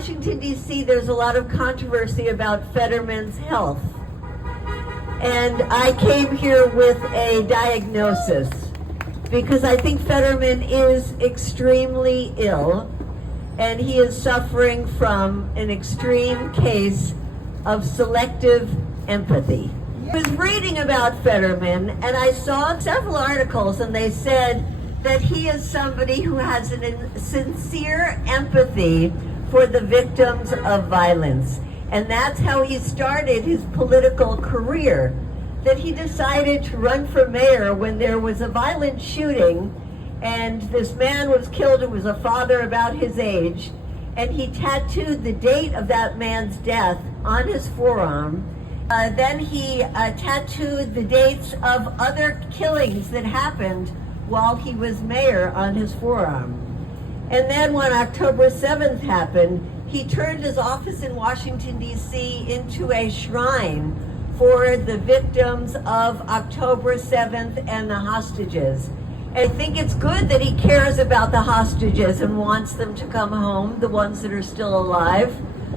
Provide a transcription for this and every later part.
Washington, D.C., there's a lot of controversy about Fetterman's health. And I came here with a diagnosis because I think Fetterman is extremely ill and he is suffering from an extreme case of selective empathy. I was reading about Fetterman and I saw several articles and they said that he is somebody who has a sincere empathy for the victims of violence. And that's how he started his political career, that he decided to run for mayor when there was a violent shooting and this man was killed who was a father about his age, and he tattooed the date of that man's death on his forearm. Then he tattooed the dates of other killings that happened while he was mayor on his forearm. And then when October 7th happened, he turned his office in Washington, D.C. into a shrine for the victims of October 7th and the hostages. And I think it's good that he cares about the hostages and wants them to come home, the ones that are still alive.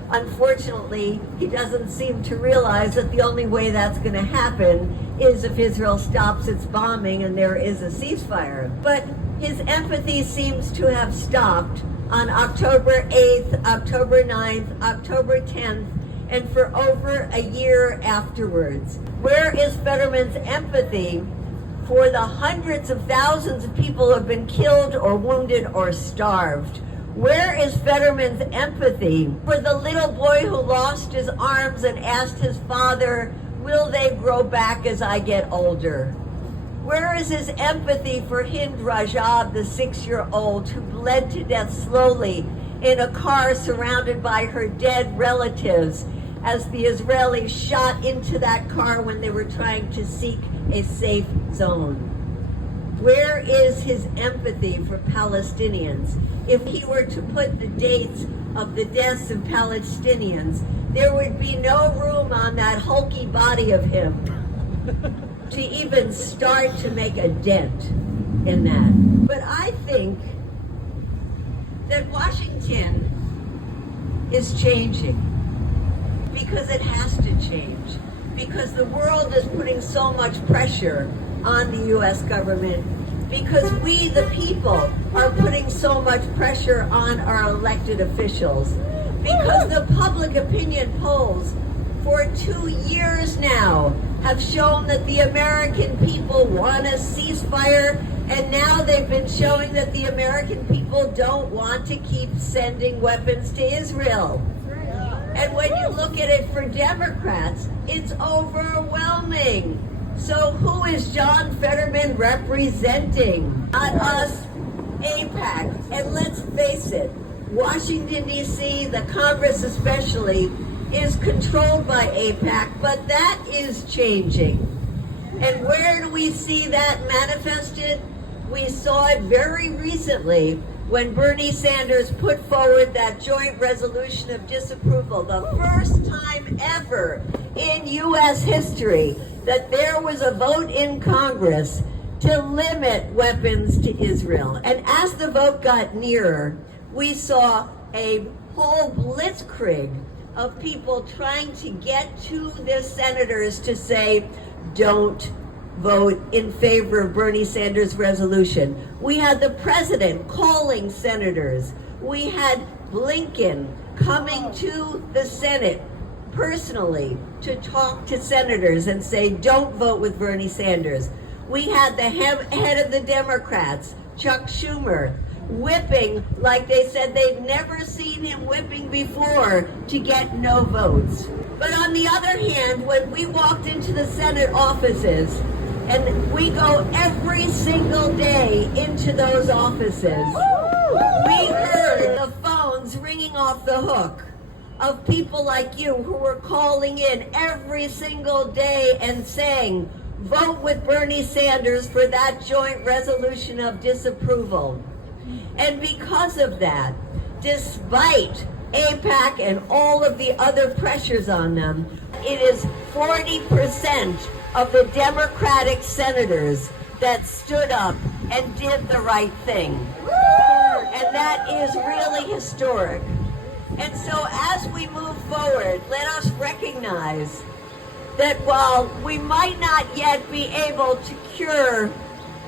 Unfortunately, he doesn't seem to realize that the only way that's going to happen is if Israel stops its bombing and there is a ceasefire. But his empathy seems to have stopped on October 8th, October 9th, October 10th, and for over a year afterwards. Where is Fetterman's empathy for the hundreds of thousands of people who have been killed or wounded or starved? Where is Fetterman's empathy for the little boy who lost his arms and asked his father, will they grow back as I get older? Where is his empathy for Hind Rajab, the 6-year-old who bled to death slowly in a car surrounded by her dead relatives as the Israelis shot into that car when they were trying to seek a safe zone? Where is his empathy for Palestinians? If he were to put the dates of the deaths of Palestinians, there would be no room on that hulky body of him to even start to make a dent in that. But I think that Washington is changing because it has to change, because the world is putting so much pressure on the U.S. government, because we, the people, are putting so much pressure on our elected officials, because the public opinion polls for 2 years now have shown that the American people want a ceasefire, and now they've been showing that the American people don't want to keep sending weapons to Israel. And when you look at it for Democrats, it's overwhelming. So who is John Fetterman representing? Not us, AIPAC. And let's face it, Washington, D.C., the Congress especially, is controlled by AIPAC, but that is changing. And where do we see that manifested? We saw it very recently when Bernie Sanders put forward that joint resolution of disapproval, the first time ever in U.S. history that there was a vote in Congress to limit weapons to Israel. And as the vote got nearer, we saw a whole blitzkrieg of people trying to get to the senators to say, don't vote in favor of Bernie Sanders' resolution. We had the president calling senators. We had Blinken coming to the Senate personally to talk to senators and say, don't vote with Bernie Sanders. We had the head of the Democrats, Chuck Schumer, whipping like they said they'd never seen him whipping before to get no votes. But on the other hand, when we walked into the Senate offices, and we go every single day into those offices, we heard the phones ringing off the hook of people like you who were calling in every single day and saying, vote with Bernie Sanders for that joint resolution of disapproval. And because of that, despite AIPAC and all of the other pressures on them, it is 40% of the Democratic senators that stood up and did the right thing. And that is really historic. And so as we move forward, let us recognize that while we might not yet be able to cure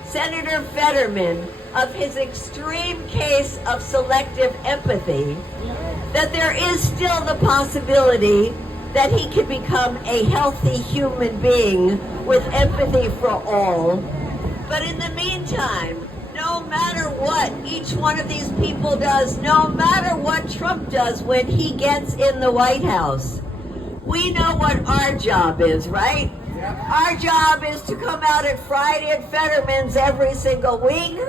Senator Fetterman of his extreme case of selective empathy, that there is still the possibility that he could become a healthy human being with empathy for all. But in the meantime, no matter what each one of these people does, no matter what Trump does when he gets in the White House, we know what our job is, right? Our job is to come out at Friday at Fetterman'S every single week.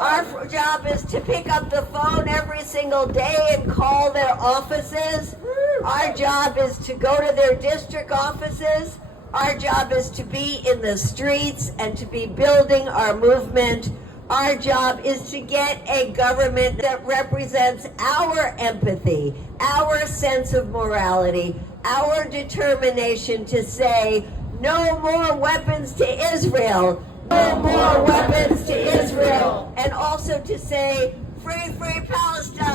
Our job is to pick up the phone every single day and call their offices. Our job is to go to their district offices. Our job is to be in the streets and to be building our movement. Our job is to get a government that represents our empathy, our sense of morality, our determination to say, no more weapons to Israel, no more weapons to Israel, and also to say, free, free Palestine.